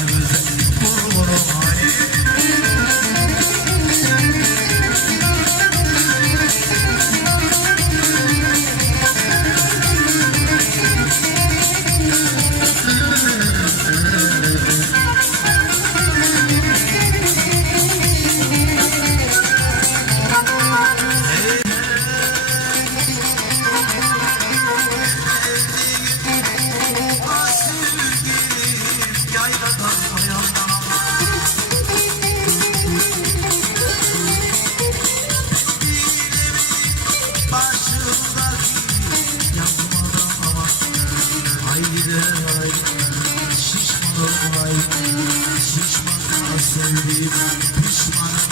never haydi şişman